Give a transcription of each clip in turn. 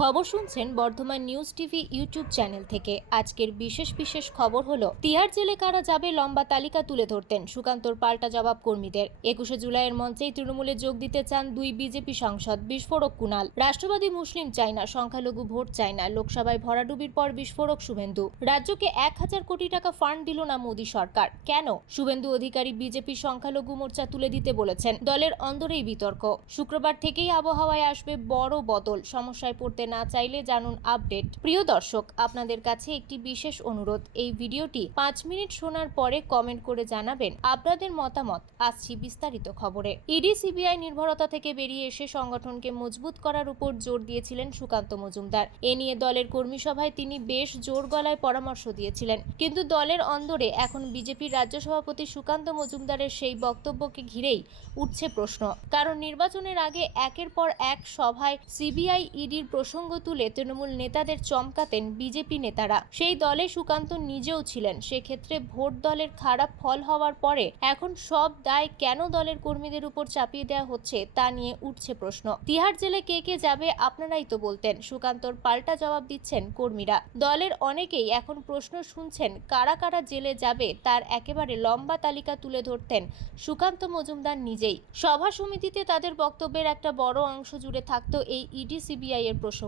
খবর শুনছেন Bardhaman news TV YouTube channel থেকে। আজকের বিশেষ খবর হলো, তিহার জেলে কারা যাবে লম্বা তালিকা তুলে ধরতেন সুকান্তর পাল্টা জবাব কর্মীদের। 21শে জুলাইয়ের মঞ্চেই তৃণমূলে যোগ দিতে চান দুই বিজেপি সাংসদ। বিস্ফোরক কুণাল। রাষ্ট্রবাদী মুসলিম চাই না, সংখ্যালঘু ভোট চাই না, লোকসভায় ভরাডুবির পর বিস্ফোরক শুভেন্দু। রাজ্যকে 1000 কোটি টাকা ফান্ড দিল না মোদী সরকার, কেন? শুভেন্দু অধিকারী বিজেপি সংখ্যালঘু মোর্চা তুলে দিতে বলেছেন। দলের অন্দরেই বিতর্ক। শুক্রবার থেকেই আবহাওয়ায় আসবে বড় বদল। সমস্যায় পড়তে না চাইলে জানুন আপডেট। প্রিয় দর্শক, আপনাদের কাছে একটি বিশেষ অনুরোধ, এই ভিডিওটি 5 মিনিট শোনার পরে কমেন্ট করে জানাবেন আপনাদের মতামত। আসছি বিস্তারিত খবরে। ইডি সিবিআই নির্ভরতা থেকে বেরিয়ে এসে সংগঠনকে মজবুত করার উপর জোর দিয়েছিলেন সুকান্ত মজুমদার। এ নিয়ে দলের কর্মী সভায় তিনি বেশ জোর গলায় পরামর্শ দিয়েছিলেন। কিন্তু দলের অন্দরে এখন বিজেপির রাজ্য সভাপতি সুকান্ত মজুমদারের সেই বক্তব্যকে ঘিরেই উঠছে প্রশ্ন। কারণ নির্বাচনের আগে একের পর এক সভায় সিবিআই ইডির প্রসঙ্গ তুলে তৃণমূল নেতাদের চমকাতেন বিজেপি নেতারা। সেই দলে সুকান্ত নিজেও ছিলেন। সেক্ষেত্রে ভোট দলের খারাপ ফল হওয়ার পরে এখন সব দায় কেন দলের কর্মীদের উপর চাপিয়ে দেওয়া হচ্ছে তা নিয়ে উঠছে প্রশ্ন। তিহার জেলে কে যাবে আপনারাই তো বলতেন, সুকান্তর পাল্টা জবাব দিচ্ছেন কর্মীরা। দলের অনেকেই এখন প্রশ্ন শুনছেন কারা কারা জেলে যাবে তার একেবারে লম্বা তালিকা তুলে ধরতেন সুকান্ত মজুমদার নিজেই। সভা সমিতিতে তাদের বক্তব্যের একটা বড় অংশ জুড়ে থাকতো এই ইডি সিবিআই এর প্রসঙ্গ।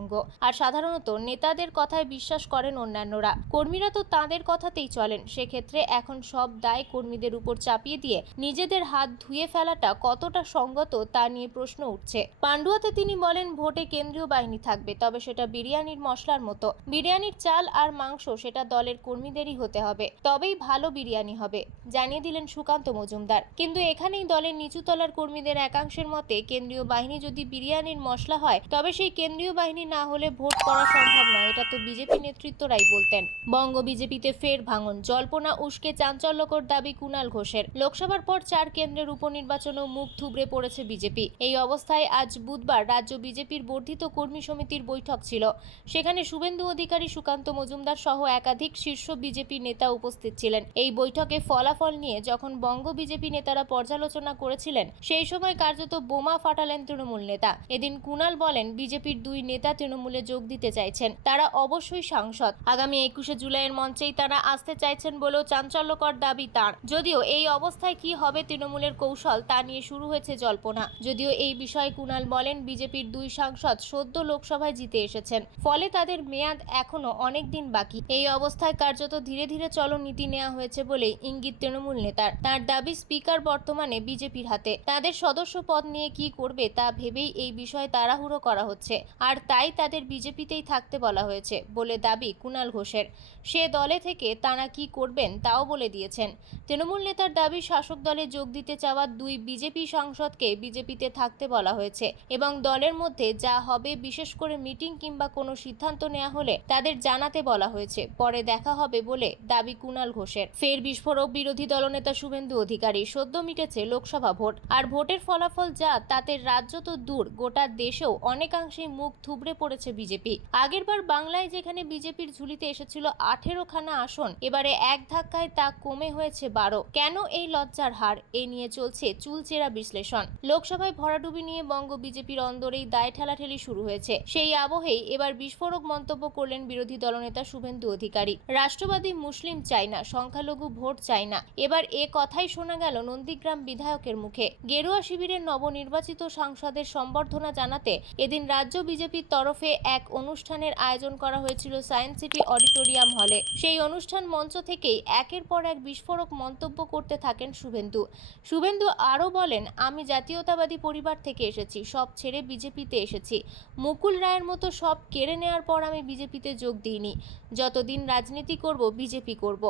আর সাধারণত নেতাদের কথায় বিশ্বাস করেন অন্যান্যরা, কর্মীরা তো তাঁদের কথাতেই চলেন। সেক্ষেত্রে এখন সব দায় কর্মীদের উপর চাপিয়ে দিয়ে নিজেদের হাত ধুয়ে ফেলাটা কতটা সঙ্গত তা নিয়ে প্রশ্ন উঠছে। পান্ডুয়াতে তিনি বলেন, ভোটে কেন্দ্রীয় বাহিনী থাকবে, তবে সেটা বিরিয়ানির মশলার মতো। বিরিয়ানির চাল আর মাংস সেটা দলের কর্মীদেরই হতে হবে, তবেই ভালো বিরিয়ানি হবে, জানিয়ে দিলেন সুকান্ত মজুমদার। কিন্তু এখানেই দলের নিচুতলার কর্মীদের একাংশের মতে, কেন্দ্রীয় বাহিনী যদি বিরিয়ানির মশলা হয় তবে সেই কেন্দ্রীয় বাহিনী না হলে ভোট করা সম্ভব নয়, এটা তো বিজেপি নেতৃত্বরাই বলতেন। বঙ্গ বিজেপিতে ফের ভাঙন। জল্পনা উস্কে চাঞ্চল্যকর দাবি কুণাল ঘোষের। লোকসভার পর 4 কেন্দ্রের উপনির্বাচনেও মুখ থুবড়ে পড়েছে বিজেপি। এই অবস্থায় আজ বুধবার রাজ্য বিজেপির বর্ধিত কর্মী সমিতির বৈঠক ছিল। সেখানে শুভেন্দু অধিকারী, সুকান্ত মজুমদার সহ একাধিক শীর্ষ বিজেপি নেতা উপস্থিত ছিলেন। এই বৈঠকে ফলাফল নিয়ে যখন বঙ্গ বিজেপি নেতারা পর্যালোচনা করেছিলেন, সেই সময় কার্যত বোমা ফাটালেন তৃণমূল নেতা। এদিন কুণাল বলেন, বিজেপির দুই নেতা তৃণমূলে যোগ দিতে চাইছেন, তারা অবশ্যই সাংসদ। আগামী 21শে জুলাইয়ের মঞ্চেই তারা আসতে চাইছেন বলেও চাঞ্চল্যকর দাবি তাঁর। যদিও এই অবস্থায় কি হবে তৃণমূলের কৌশল তা নিয়ে শুরু হয়েছে জল্পনা। যদিও এই বিষয়ে কুণাল বলেন, বিজেপির দুই সাংসদ সদ্য লোকসভায় জিতে এসেছেন, ফলে তাদের মেয়াদ এখনো অনেক দিন বাকি। এই অবস্থায় কার্যত ধীরে ধীরে চলনীতি নেওয়া হয়েছে বলে ইঙ্গিত তৃণমূল নেতার। তার দাবি, স্পিকার বর্তমানে বিজেপির হাতে, তাদের সদস্য পদ নিয়ে কি করবে তা ভেবেই এই বিষয়ে তাড়াহুড়ো করা হচ্ছে, আর তাই তাদের বিজেপিতেই থাকতে বলা হয়েছে বলে দাবি কুণাল ঘোষের। সে দলে থেকে তাঁরা কি করবেন তাও বলে দিয়েছেন। তৃণমূল নেতার দাবি, শাসক দলে যোগ দিতে চাওয়া দুই বিজেপি সাংসদকে বিজেপিতে থাকতে বলা হয়েছে এবং দলের মধ্যে যা হবে, বিশেষ করে মিটিং কিংবা কোনো সিদ্ধান্ত নেওয়া হলে তাদের জানাতে বলা হয়েছে, পরে দেখা হবে বলে দাবি কুণাল ঘোষের। ফের বিস্ফোরক বিরোধী দলনেতা শুভেন্দু অধিকারী। সদ্য মিটেছে লোকসভা ভোট, আর ভোটের ফলাফল যা তাতে রাজ্য তো দূর, গোটা দেশেও অনেকাংশেই মুখ থুবড়ে পড়েছে বিজেপি। আগেরবার বাংলায় যেখানে বিজেপির ঝুলিতে এসেছিল 18খানা আসন, এবারে এক ধাক্কায় তা কমে হয়েছে 12। কেন এই লজ্জার হার? এ নিয়ে চলছে চুলচেরা বিশ্লেষণ। লোকসভায় ভরাডুবি নিয়ে বঙ্গ বিজেপির অন্দরেই দায় ঠেলাঠেলি শুরু হয়েছে। সেই আবহেই এবার বিস্ফোরক মন্তব্য করলেন বিরোধী দলনেতা শুভেন্দু অধিকারী। রাষ্ট্রবাদী মুসলিম চাই না, সংখ্যালঘু ভোট চাই না। এবার এ কথাই শোনা গেল নন্দীগ্রাম বিধায়কের মুখে। গেরুয়া শিবিরের নবনির্বাচিত সাংসদের সম্বর্ধনা জানাতে এদিন রাজ্য বিজেপির তরফে এক অনুষ্ঠানের আয়োজন করা হয়েছিল সায়েন্স সিটি অডিটোরিয়াম হলে। সেই অনুষ্ঠান মঞ্চ থেকেই একের পর এক বিস্ফোরক মন্তব্য করতে থাকেন শুভেন্দু আরও বলেন, আমি জাতীয়তাবাদী পরিবার থেকে এসেছি, সব ছেড়ে বিজেপিতে এসেছি। মুকুল রায়ের মতো সব কেড়ে নেওয়ার পর আমি বিজেপিতে যোগ দিইনি। যতদিন রাজনীতি করব বিজেপি করব।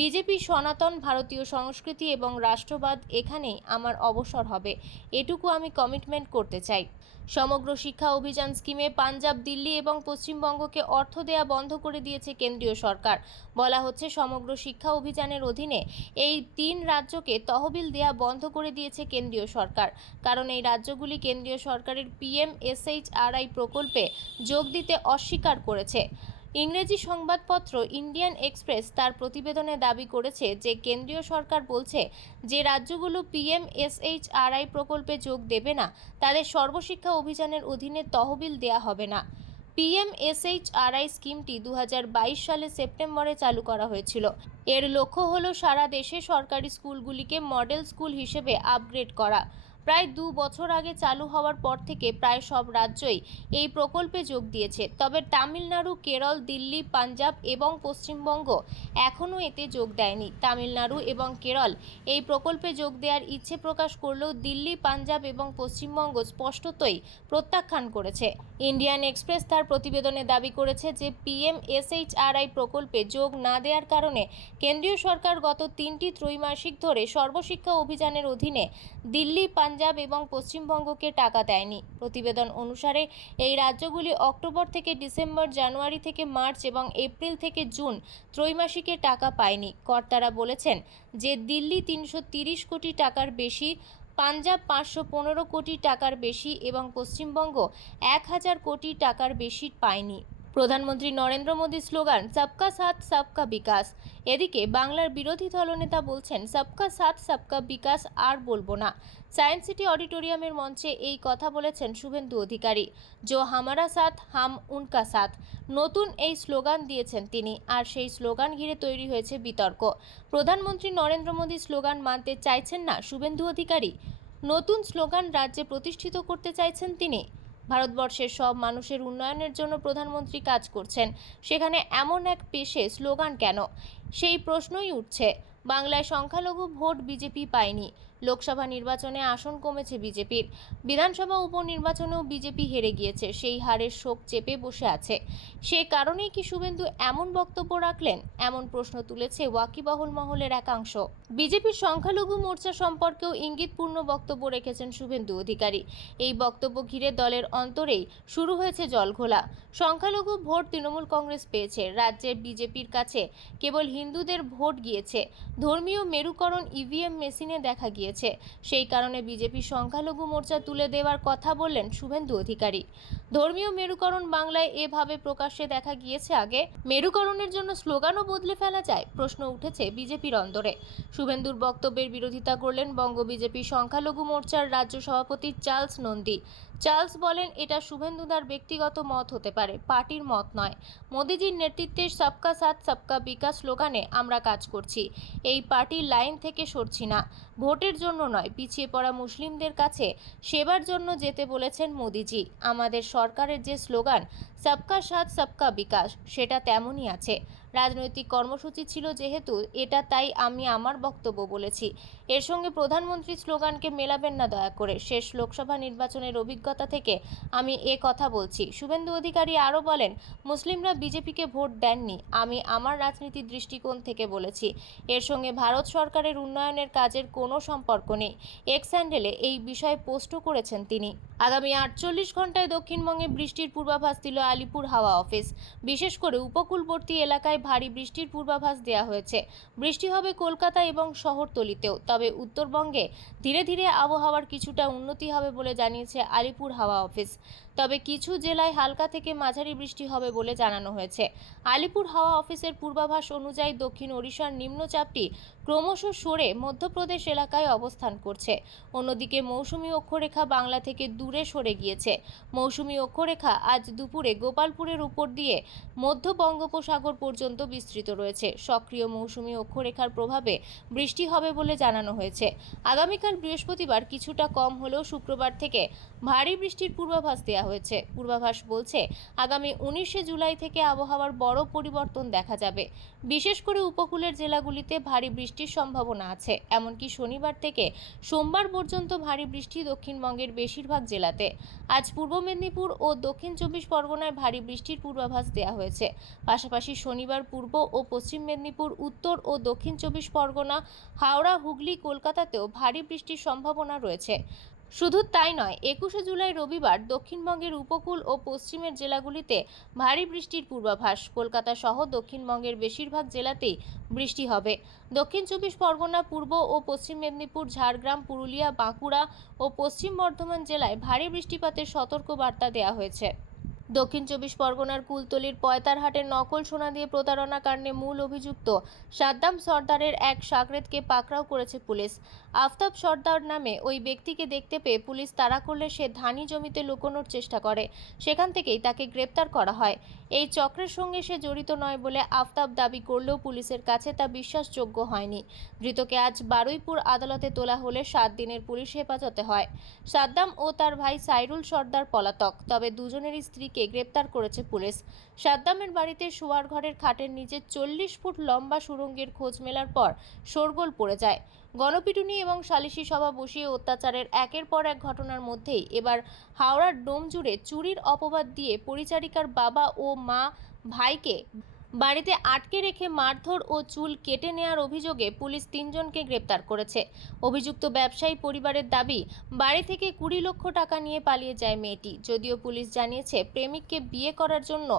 বিজেপি সনাতন ভারতীয় সংস্কৃতি এবং রাষ্ট্রবাদ, এখানেই আমার অবসর হবে, এটুকু আমি কমিটমেন্ট করতে চাই। সমগ্র শিক্ষা অভিযান স্কিমে পাঞ্জাব, দিল্লি এবং পশ্চিমবঙ্গকে অর্থ দেয়া বন্ধ করে দিয়েছে কেন্দ্রীয় সরকার। বলা হচ্ছে, সমগ্র শিক্ষা অভিযানের অধীনে এই 3 রাজ্যকে তহবিল দেয়া বন্ধ করে দিয়েছে কেন্দ্রীয় সরকার, কারণ এই রাজ্যগুলি কেন্দ্রীয় সরকারের PMSHRI প্রকল্পে যোগ দিতে অস্বীকার করেছে। ইংরেজি সংবাদপত্র ইন্ডিয়ান এক্সপ্রেস তার প্রতিবেদনে দাবি করেছে যে কেন্দ্রীয় সরকার বলছে যে রাজ্যগুলো PMSHRI প্রকল্পে যোগ দেবে না তাদের সর্বশিক্ষা অভিযানের অধীনে তহবিল দেয়া হবে না। পিএমএসএইচআরআই স্কিমটি 2022 সালে সেপ্টেম্বরে চালু করা হয়েছিল। এর লক্ষ্য হলো সারা দেশে সরকারি স্কুলগুলিকে মডেল স্কুল হিসেবে আপগ্রেড করা। প্রায় 2 বছর আগে চালু হওয়ার পর থেকে প্রায় সব রাজ্যই এই প্রকল্পে যোগ দিয়েছে, তবে তামিলনাড়ু, কেরল, দিল্লি, পাঞ্জাব এবং পশ্চিমবঙ্গ এখনও এতে যোগ দেয়নি। তামিলনাড়ু এবং কেরল এই প্রকল্পে যোগ দেওয়ার ইচ্ছে প্রকাশ করলেও দিল্লি, পাঞ্জাব এবং পশ্চিমবঙ্গ স্পষ্টতই প্রত্যাখ্যান করেছে। ইন্ডিয়ান এক্সপ্রেস তার প্রতিবেদনে দাবি করেছে যে পিএমএসএইচআরআই প্রকল্পে যোগ না দেওয়ার কারণে কেন্দ্রীয় সরকার গত 3টি ত্রৈমাসিক ধরে সর্বশিক্ষা অভিযানের অধীনে দিল্লি, পাঞ্জাব এবং পশ্চিমবঙ্গকে টাকা দেয়নি। প্রতিবেদন অনুসারে এই রাজ্যগুলি অক্টোবর থেকে ডিসেম্বর, জানুয়ারি থেকে মার্চ এবং এপ্রিল থেকে জুন ত্রৈমাসিকে টাকা পায়নি। কর্তারা বলেছেন যে দিল্লি 330 কোটি টাকার বেশি, পাঞ্জাব 515 কোটি টাকার বেশি এবং পশ্চিমবঙ্গ 1000 কোটি টাকার বেশি পায়নি। প্রধানমন্ত্রী নরেন্দ্র মোদীর স্লোগান সবকা সাথ সবকা বিকাশ। এদিকে বাংলার বিরোধী দলনেতা বলছেন সবকা সাথ সবকা বিকাশ আর বলবো না। সায়েন্স সিটি অডিটোরিয়ামের মঞ্চে এই কথা বলেছেন শুভেন্দু অধিকারী। জো হামারা সাথ হাম উনকা সাথ নতুন এই স্লোগান দিয়েছেন তিনি, আর সেই স্লোগান ঘিরে তৈরি হয়েছে বিতর্ক। প্রধানমন্ত্রী নরেন্দ্র মোদী স্লোগান মানতে চাইছেন না শুভেন্দু অধিকারী। নতুন স্লোগান রাজ্যে প্রতিষ্ঠিত করতে চাইছেন তিনি। ভারতবর্ষের সব মানুষের উন্নয়নের জন্য প্রধানমন্ত্রী কাজ করছেন, সেখানে এমন এক পেশে স্লোগান কেন, সেই প্রশ্নই উঠছে। বাংলায় সংখ্যালঘু ভোট বিজেপি পায়নি। লোকসভা নির্বাচনে আসন কমেছে বিজেপির। বিধানসভা উপনির্বাচনেও বিজেপি হেরে গিয়েছে, সেই হারের শোক চেপে বসে আছে। সে কারণেই কি শুভেন্দু এমন বক্তব্য রাখলেন, এমন প্রশ্ন তুলেছে ওয়াকিবহল মহলের একাংশ। বিজেপির সংখ্যালঘু মোর্চা সম্পর্কেও ইঙ্গিতপূর্ণ বক্তব্য রেখেছেন শুভেন্দু অধিকারী। এই বক্তব্য ঘিরে দলের অন্তরেই শুরু হয়েছে জলঘোলা। সংখ্যালঘু ভোট তৃণমূল কংগ্রেস পেয়েছে, রাজ্যের বিজেপির কাছে কেবল হিন্দুদের ভোট গিয়েছে। ধর্মীয় মেরুকরণ ইভিএম মেশিনে দেখা গিয়েছে, সেই কারণে বিজেপি সংখ্যালঘু মোর্চা তুলে দেওয়ার কথা বললেন শুভেন্দু অধিকারী। ধর্মীয় মেরুকরণ বাংলায় এভাবে প্রকাশ্যে দেখা গিয়েছে আগে। মেরুকরণের জন্য স্লোগানও বদলে ফেলা যায়, প্রশ্ন উঠেছে বিজেপির অন্তরে। শুভেন্দুর বক্তব্যের বিরোধিতা করলেন বঙ্গ বিজেপি সংখ্যালঘু মোর্চার রাজ্য সভাপতি চার্লস নন্দী। চার্লস বলেন, এটা শুভেন্দুদার ব্যক্তিগত মত হতে পারে, পার্টির মত নয়। মোদিজির নেতৃত্বে সবকা সাথ সবকা বিকাশ স্লোগানে আমরা কাজ করছি। এই পার্টির লাইন থেকে সরছি না। ভোটের জন্য নয়, পিছিয়ে পড়া মুসলিমদের কাছে সেবার জন্য যেতে বলেছেন মোদিজি। আমাদের সরকারের যে স্লোগান সবকা সাথ সবকা বিকাশ, সেটা তেমনই আছে। রাজনৈতিক কর্মসূচি ছিল যেহেতু এটা, তাই আমি আমার বক্তব্য বলেছি। এর সঙ্গে প্রধানমন্ত্রীর স্লোগানকে মেলাবেন না দয়া করে। শেষ লোকসভা নির্বাচনের অভিজ্ঞতা থেকে আমি এ কথা বলছি। শুভেন্দু অধিকারী আরও বলেন, মুসলিমরা বিজেপিকে ভোট দেননি, আমি আমার রাজনীতির দৃষ্টিকোণ থেকে বলেছি। এর সঙ্গে ভারত সরকারের উন্নয়নের কাজের কোনো সম্পর্ক নেই। এক্স হ্যান্ডেলে এই বিষয়ে পোস্টও করেছেন তিনি। আগামী 48 ঘন্টায় দক্ষিণবঙ্গে বৃষ্টির পূর্বাভাস দিল আলিপুর হাওয়া অফিস। বিশেষ করে উপকূলবর্তী এলাকায় ভারী বৃষ্টির পূর্বাভাস দেওয়া হয়েছে। বৃষ্টি হবে কলকাতা এবং শহরতলিতেও, তবে উত্তরবঙ্গে ধীরে ধীরে আবহাওয়ার কিছুটা উন্নতি হবে বলে জানিয়েছে আলিপুর হাওয়া অফিস। তবে কিছু জেলায় হালকা থেকে মাঝারি বৃষ্টি হবে বলে জানানো হয়েছে। আলিপুর হাওয়া অফিসের পূর্বাভাস অনুযায়ী দক্ষিণ ওড়িশার নিম্নচাপটি ক্রমশ সরে মধ্যপ্রদেশ এলাকায় অবস্থান করছে। অন্যদিকে মৌসুমী অক্ষরেখা বাংলা থেকে দূরে সরে গিয়েছে। মৌসুমী অক্ষরেখা আজ দুপুরে গোপালপুরের উপর দিয়ে মধ্য বঙ্গোপসাগর পর্যন্ত বিস্তৃত রয়েছে। সক্রিয় মৌসুমী অক্ষরেখার প্রভাবে বৃষ্টি হবে বলে জানানো হয়েছে। আগামীকাল বৃহস্পতিবার কিছুটা কম হলেও শুক্রবার থেকে ভারী বৃষ্টির পূর্বাভাস দেওয়া হয়েছে। পূর্বাভাস বলছে আগামী 19শে জুলাই থেকে আবহাওয়ার বড় পরিবর্তন দেখা যাবে। বিশেষ করে উপকূলের জেলাগুলিতে ভারী বৃষ্টির সম্ভাবনা আছে। এমনকি শনিবার থেকে সোমবার পর্যন্ত ভারী বৃষ্টি দক্ষিণবঙ্গের বেশিরভাগ জেলাতে। আজ পূর্ব মেদিনীপুর ও দক্ষিণ 24 পরগনায় ভারী বৃষ্টির পূর্বাভাস দেওয়া হয়েছে। পাশাপাশি শনিবার পূর্ব ও পশ্চিম মেদিনীপুর, উত্তর ও দক্ষিণ 24 পরগনা, হাওড়া, হুগলি, কলকাতাতেও ভারী বৃষ্টির সম্ভাবনা রয়েছে। শুধু তাই নয়, 21শে জুলাই রবিবার দক্ষিণবঙ্গের উপকূল ও পশ্চিমের জেলাগুলিতে ভারী বৃষ্টির পূর্বাভাস। কলকাতা সহ দক্ষিণবঙ্গের বেশিরভাগ জেলাতেই বৃষ্টি হবে। দক্ষিণ 24 পরগনা, পূর্ব ও পশ্চিম মেদিনীপুর, ঝাড়গ্রাম, পুরুলিয়া, বাঁকুড়া ও পশ্চিম বর্ধমান জেলায় ভারী বৃষ্টিপাতের সতর্ক বার্তা দেওয়া হয়েছে। দক্ষিণ চব্বিশ পরগনার কুলতলির পয়তারহাটের নকল সোনা দিয়ে প্রতারণা কাণ্ডে মূল অভিযুক্ত সাদ্দাম সর্দারের এক শাগরেদকে পাকড়াও করেছে পুলিশ। আফতাব সর্দার নামে ওই ব্যক্তিকে দেখতে পেয়ে পুলিশ তাড়া করলে সে ধানি জমিতে লুকোনোর চেষ্টা করে। সেখান থেকেই তাকে গ্রেপ্তার করা হয়। এই চক্রের সঙ্গে সে জড়িত নয় বলে আফতাব দাবি করলেও পুলিশের কাছে তা বিশ্বাসযোগ্য হয়নি। ধৃতকে আজ বারুইপুর আদালতে তোলা হলে 7 দিনের পুলিশ হেফাজতে হয়। সাদ্দাম ও তার ভাই সাইরুল সর্দার পলাতক, তবে দুজনেরই স্ত্রীকে গ্রেপ্তার করেছে পুলিশ। সাদ্দামের বাড়িতে শোয়ার ঘরের খাটের নিচে 40 ফুট লম্বা সুড়ঙ্গের খোঁজ মেলার পর শোরগোল পড়ে যায়। গণপিটুনি এবং সালিশি সভা বসিয়ে অত্যাচারের একের পর এক ঘটনার মধ্যেই এবার হাওড়ার ডোম জুড়ে চুরির অপবাদ দিয়ে পরিচারিকার বাবা ও মা ভাইকে বাড়িতে আটকে রেখে মারধর ও চুল কেটে নেওয়ার অভিযোগে পুলিশ 3 জনকে গ্রেপ্তার করেছে। অভিযুক্ত ব্যবসায়ী পরিবারের দাবি, বাড়ি থেকে 20 লক্ষ টাকা নিয়ে পালিয়ে যায় মেয়েটি। যদিও পুলিশ জানিয়েছে প্রেমিককে বিয়ে করার জন্য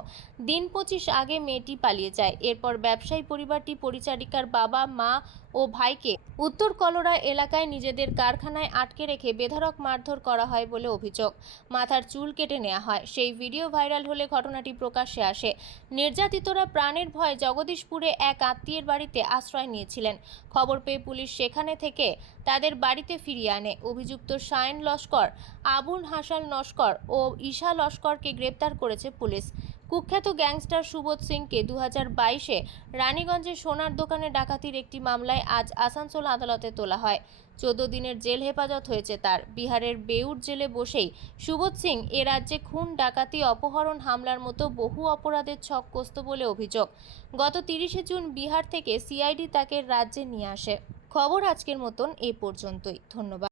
দিন 25 আগে মেয়েটি পালিয়ে যায়। এরপর ব্যবসায়ী পরিবারটি পরিচারিকার বাবা, মা ও ভাইকে উত্তর কলোরা এলাকায় নিজেদের কারখানায় আটকে রেখে বেধড়ক মারধর করা হয় বলে অভিযোগ। মাথার চুল কেটে নেওয়া হয়। সেই ভিডিও ভাইরাল হলে ঘটনাটি প্রকাশ্যে আসে। নির্যাতিতরা প্রাণের ভয়ে জগদীশপুরে এক আত্মীয়ের বাড়িতে আশ্রয় নিয়েছিলেন। খবর পেয়ে পুলিশ সেখানে থেকে তাদের বাড়িতে ফিরিয়ে আনে। অভিযুক্ত শায়ন লস্কর, আবুল হাসান লস্কর ও ঈশা লস্করকে গ্রেপ্তার করেছে পুলিশ। কুখ্যাত গ্যাংস্টার সুবোধ সিংকে 2022-এ রানীগঞ্জে সোনার দোকানে ডাকাতির একটি মামলায় আজ আসানসোল আদালতে তোলা হয়। 14 দিনের জেল হেফাজত হয়েছে তার। বিহারের বেউর জেলে বসেই সুবোধ সিং এ রাজ্যে খুন, ডাকাতি, অপহরণ, হামলার মতো বহু অপরাধের ছক কষত বলে অভিযোগ। গত 30শে জুন বিহার থেকে সিআইডি তাকে রাজ্যে নিয়ে আসে। খবর আজকের মতন এ পর্যন্তই। ধন্যবাদ।